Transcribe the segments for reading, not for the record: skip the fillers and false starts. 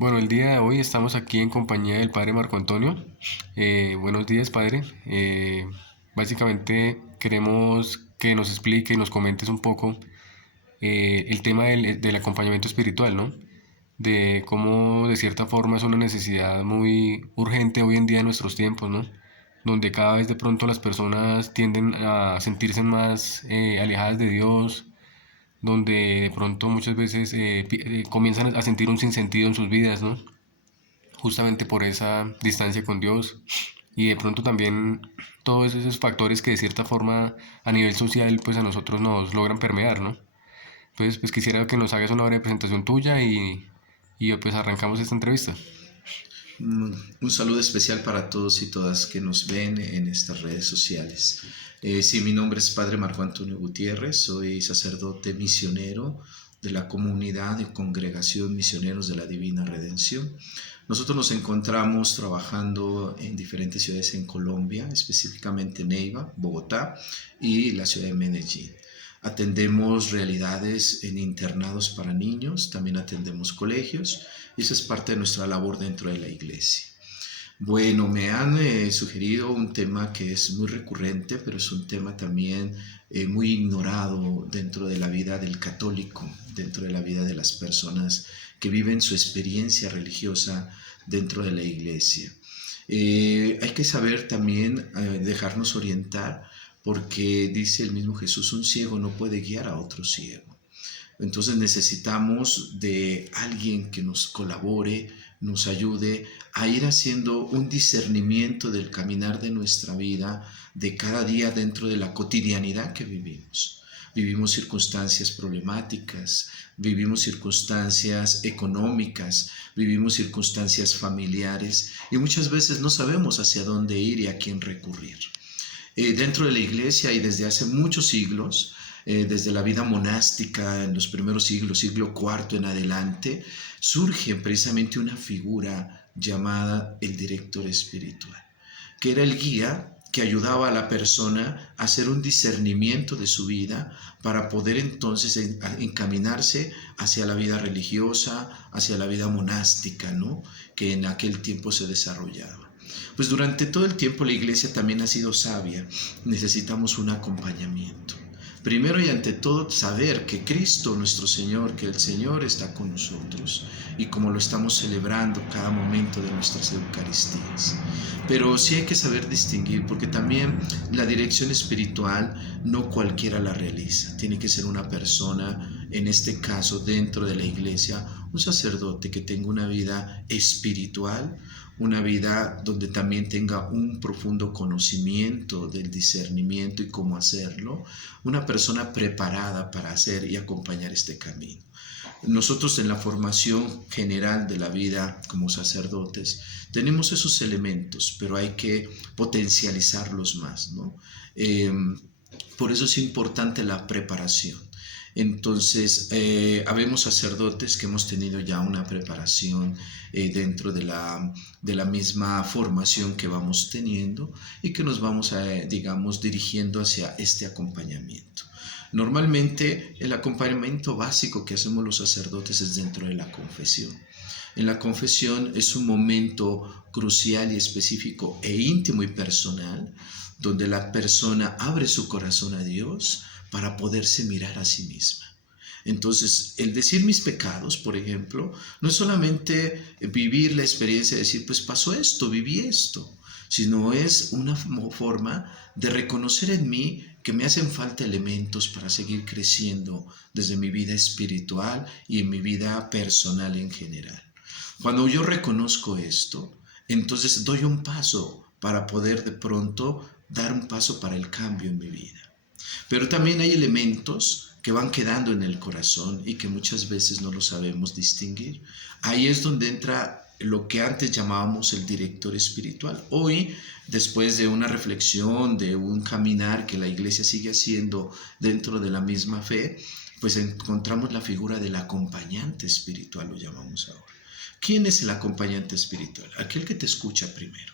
Bueno, el día de hoy estamos aquí en compañía del padre Marco Antonio. Buenos días, padre. Básicamente queremos que nos explique y nos comentes un poco el tema del acompañamiento espiritual, ¿no? De cómo de cierta forma es una necesidad muy urgente hoy en día en nuestros tiempos, ¿no? Donde cada vez de pronto las personas tienden a sentirse más alejadas de Dios, donde de pronto muchas veces comienzan a sentir un sinsentido en sus vidas, ¿no? Justamente por esa distancia con Dios y de pronto también todos esos factores que de cierta forma a nivel social pues a nosotros nos logran permear, ¿no? Entonces pues quisiera que nos hagas una breve presentación tuya y pues arrancamos esta entrevista. Un saludo especial para todos y todas que nos ven en estas redes sociales. Sí, mi nombre es Padre Marco Antonio Gutiérrez, soy sacerdote misionero de la comunidad y congregación Misioneros de la Divina Redención. Nosotros nos encontramos trabajando en diferentes ciudades en Colombia, específicamente Neiva, Bogotá y la ciudad de Medellín. Atendemos realidades en internados para niños, también atendemos colegios y eso es parte de nuestra labor dentro de la iglesia. Bueno, me han sugerido un tema que es muy recurrente, pero es un tema también muy ignorado dentro de la vida del católico, dentro de la vida de las personas que viven su experiencia religiosa dentro de la iglesia. Hay que saber también dejarnos orientar porque dice el mismo Jesús, un ciego no puede guiar a otro ciego. Entonces necesitamos de alguien que nos colabore, nos ayude a ir haciendo un discernimiento del caminar de nuestra vida, de cada día dentro de la cotidianidad que vivimos. Vivimos circunstancias problemáticas, vivimos circunstancias económicas, vivimos circunstancias familiares y muchas veces no sabemos hacia dónde ir y a quién recurrir. Dentro de la iglesia y desde hace muchos siglos, desde la vida monástica en los primeros siglos, siglo IV en adelante, surge precisamente una figura llamada el director espiritual, que era el guía que ayudaba a la persona a hacer un discernimiento de su vida para poder entonces encaminarse hacia la vida religiosa, hacia la vida monástica, ¿no? Que en aquel tiempo se desarrollaba. Pues durante todo el tiempo la iglesia también ha sido sabia. Necesitamos un acompañamiento. Primero y ante todo saber que Cristo nuestro Señor, que el Señor está con nosotros y como lo estamos celebrando cada momento de nuestras Eucaristías. Pero sí hay que saber distinguir porque también la dirección espiritual no cualquiera la realiza. Tiene que ser una persona, en este caso dentro de la iglesia, un sacerdote que tenga una vida espiritual, una vida donde también tenga un profundo conocimiento del discernimiento y cómo hacerlo, una persona preparada para hacer y acompañar este camino. Nosotros en la formación general de la vida como sacerdotes tenemos esos elementos, pero hay que potencializarlos más, ¿no? Por eso es importante la preparación. Entonces, habemos sacerdotes que hemos tenido ya una preparación dentro de la misma formación que vamos teniendo y que nos vamos, digamos, dirigiendo hacia este acompañamiento. Normalmente, el acompañamiento básico que hacemos los sacerdotes es dentro de la confesión. En la confesión es un momento crucial y específico e íntimo y personal donde la persona abre su corazón a Dios para poderse mirar a sí misma. Entonces, el decir mis pecados, por ejemplo, no es solamente vivir la experiencia de decir, pues pasó esto, viví esto, sino es una forma de reconocer en mí que me hacen falta elementos para seguir creciendo desde mi vida espiritual y en mi vida personal en general. Cuando yo reconozco esto, entonces doy un paso para poder de pronto dar un paso para el cambio en mi vida. Pero también hay elementos que van quedando en el corazón y que muchas veces no lo sabemos distinguir. Ahí es donde entra lo que antes llamábamos el director espiritual. Hoy, después de una reflexión, de un caminar que la iglesia sigue haciendo dentro de la misma fe, pues encontramos la figura del acompañante espiritual, lo llamamos ahora. ¿Quién es el acompañante espiritual? Aquel que te escucha primero.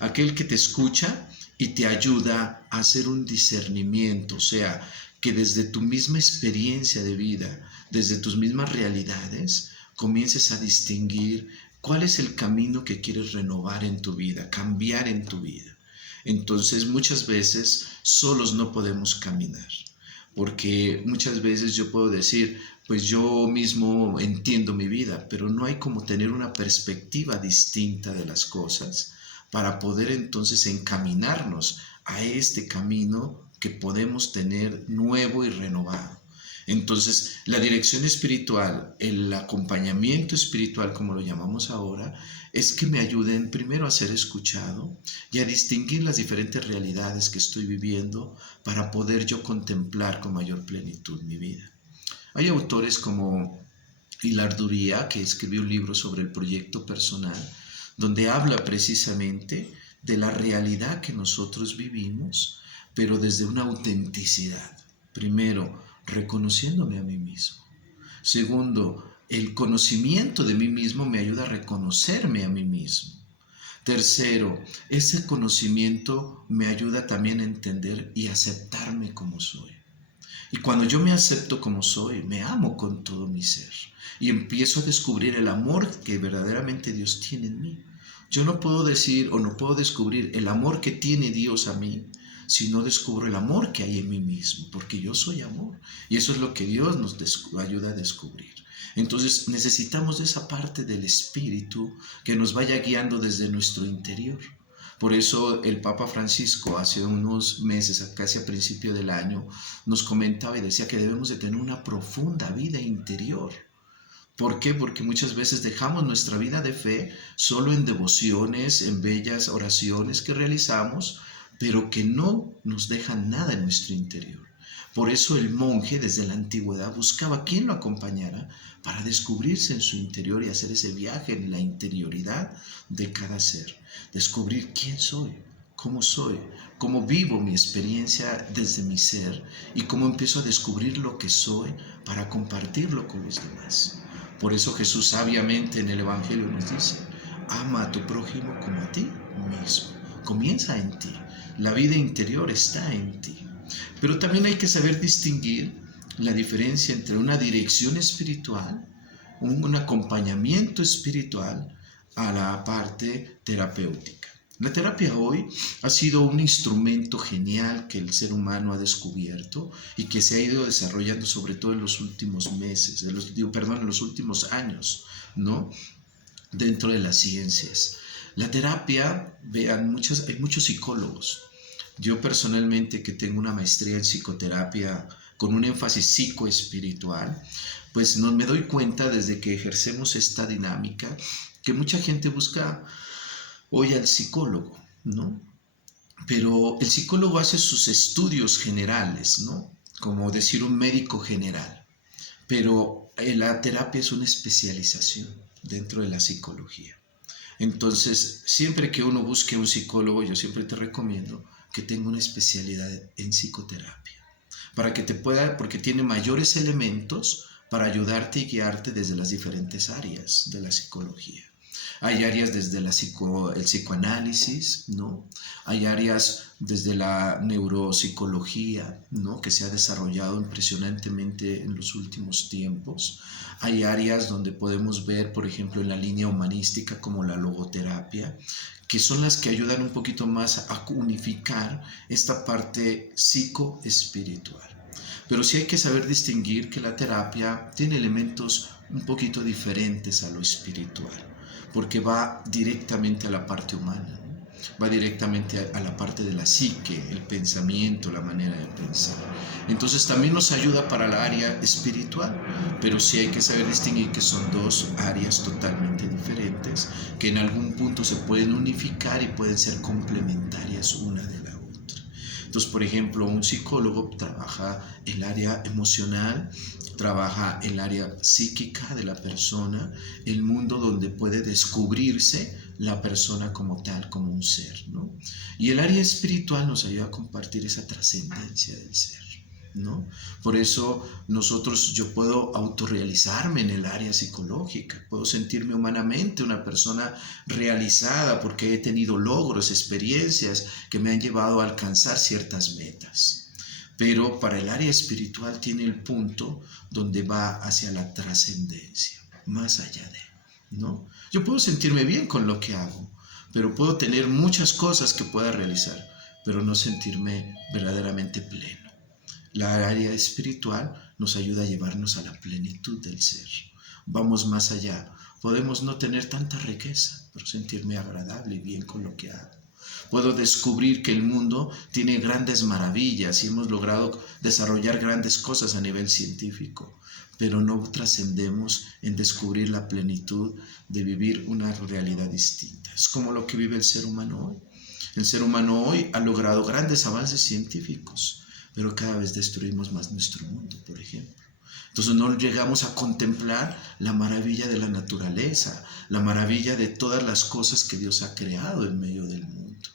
Aquel que te escucha y te ayuda a hacer un discernimiento, o sea, que desde tu misma experiencia de vida, desde tus mismas realidades, comiences a distinguir cuál es el camino que quieres renovar en tu vida, cambiar en tu vida. Entonces muchas veces solos no podemos caminar, porque muchas veces yo puedo decir, pues yo mismo entiendo mi vida, pero no hay como tener una perspectiva distinta de las cosas para poder entonces encaminarnos a este camino que podemos tener nuevo y renovado. Entonces, la dirección espiritual, el acompañamiento espiritual, como lo llamamos ahora, es que me ayuden primero a ser escuchado y a distinguir las diferentes realidades que estoy viviendo para poder yo contemplar con mayor plenitud mi vida. Hay autores como Hilar Duría, que escribió un libro sobre el proyecto personal, donde habla precisamente de la realidad que nosotros vivimos, pero desde una autenticidad. Primero, reconociéndome a mí mismo. Segundo, el conocimiento de mí mismo me ayuda a reconocerme a mí mismo. Tercero, ese conocimiento me ayuda también a entender y aceptarme como soy. Y cuando yo me acepto como soy, me amo con todo mi ser y empiezo a descubrir el amor que verdaderamente Dios tiene en mí. Yo no puedo decir o no puedo descubrir el amor que tiene Dios a mí si no descubro el amor que hay en mí mismo, porque yo soy amor. Y eso es lo que Dios nos ayuda a descubrir. Entonces necesitamos de esa parte del Espíritu que nos vaya guiando desde nuestro interior. Por eso el Papa Francisco hace unos meses, casi a principio del año, nos comentaba y decía que debemos de tener una profunda vida interior. ¿Por qué? Porque muchas veces dejamos nuestra vida de fe solo en devociones, en bellas oraciones que realizamos, pero que no nos dejan nada en nuestro interior. Por eso el monje desde la antigüedad buscaba quien lo acompañara para descubrirse en su interior y hacer ese viaje en la interioridad de cada ser. Descubrir quién soy, cómo vivo mi experiencia desde mi ser y cómo empiezo a descubrir lo que soy para compartirlo con los demás. Por eso Jesús sabiamente en el Evangelio nos dice, ama a tu prójimo como a ti mismo. Comienza en ti. La vida interior está en ti. Pero también hay que saber distinguir la diferencia entre una dirección espiritual, un acompañamiento espiritual a la parte terapéutica. La terapia hoy ha sido un instrumento genial que el ser humano ha descubierto y que se ha ido desarrollando sobre todo en los últimos meses, en los últimos años, ¿no? Dentro de las ciencias. La terapia, vean, hay muchos psicólogos. Yo personalmente, que tengo una maestría en psicoterapia con un énfasis psicoespiritual, pues no me doy cuenta desde que ejercemos esta dinámica que mucha gente busca hoy al psicólogo, ¿no? Pero el psicólogo hace sus estudios generales, ¿no? Como decir un médico general. Pero la terapia es una especialización dentro de la psicología. Entonces, siempre que uno busque un psicólogo, yo siempre te recomiendo que tenga una especialidad en psicoterapia, para que te pueda, porque tiene mayores elementos para ayudarte y guiarte desde las diferentes áreas de la psicología. Hay áreas desde el psicoanálisis, ¿no? Hay áreas desde la neuropsicología, ¿no? Que se ha desarrollado impresionantemente en los últimos tiempos. Hay áreas donde podemos ver, por ejemplo, en la línea humanística como la logoterapia, que son las que ayudan un poquito más a unificar esta parte psicoespiritual. Pero sí hay que saber distinguir que la terapia tiene elementos un poquito diferentes a lo espiritual, porque va directamente a la parte humana, ¿no? Va directamente a la parte de la psique, el pensamiento, la manera de pensar. Entonces también nos ayuda para la área espiritual, pero sí hay que saber distinguir que son dos áreas totalmente diferentes, que en algún punto se pueden unificar y pueden ser complementarias una de la otra. Entonces, por ejemplo, un psicólogo trabaja el área emocional, trabaja el área psíquica de la persona, el mundo donde puede descubrirse la persona como tal, como un ser, ¿no? Y el área espiritual nos ayuda a compartir esa trascendencia del ser, ¿no? Por eso yo puedo autorrealizarme en el área psicológica, puedo sentirme humanamente una persona realizada porque he tenido logros, experiencias que me han llevado a alcanzar ciertas metas. Pero para el área espiritual tiene el punto donde va hacia la trascendencia, más allá de, ¿no? Yo puedo sentirme bien con lo que hago, pero puedo tener muchas cosas que pueda realizar, pero no sentirme verdaderamente pleno. La área espiritual nos ayuda a llevarnos a la plenitud del ser. Vamos más allá. Podemos no tener tanta riqueza, pero sentirme agradable y bien con lo que hago. Puedo descubrir que el mundo tiene grandes maravillas y hemos logrado desarrollar grandes cosas a nivel científico, pero no trascendemos en descubrir la plenitud de vivir una realidad distinta. Es como lo que vive el ser humano hoy. El ser humano hoy ha logrado grandes avances científicos, pero cada vez destruimos más nuestro mundo, por ejemplo. Entonces no llegamos a contemplar la maravilla de la naturaleza, la maravilla de todas las cosas que Dios ha creado en medio del mundo.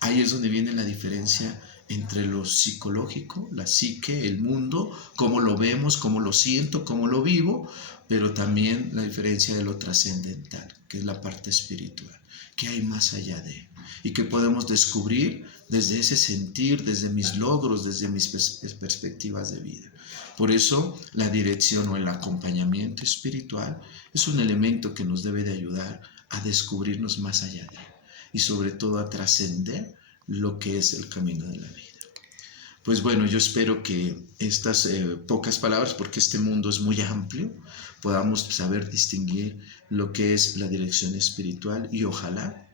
Ahí es donde viene la diferencia entre lo psicológico, la psique, el mundo, cómo lo vemos, cómo lo siento, cómo lo vivo, pero también la diferencia de lo trascendental, que es la parte espiritual, que hay más allá de, y que podemos descubrir desde ese sentir, desde mis logros, desde mis perspectivas de vida. Por eso la dirección o el acompañamiento espiritual es un elemento que nos debe de ayudar a descubrirnos más allá de, y sobre todo a trascender lo que es el camino de la vida. Pues bueno, yo espero que estas pocas palabras, porque este mundo es muy amplio, podamos saber distinguir lo que es la dirección espiritual y ojalá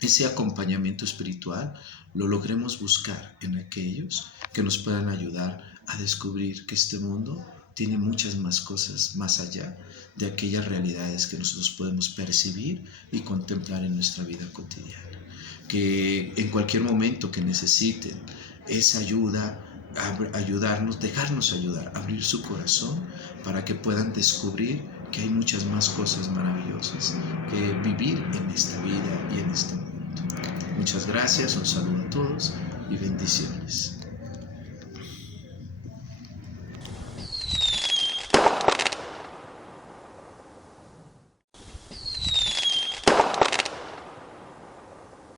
ese acompañamiento espiritual lo logremos buscar en aquellos que nos puedan ayudar a descubrir que este mundo tiene muchas más cosas más allá de aquellas realidades que nosotros podemos percibir y contemplar en nuestra vida cotidiana. Que en cualquier momento que necesiten esa ayuda, ayudarnos, dejarnos ayudar, abrir su corazón para que puedan descubrir que hay muchas más cosas maravillosas que vivir en esta vida y en este mundo. Muchas gracias, un saludo a todos y bendiciones.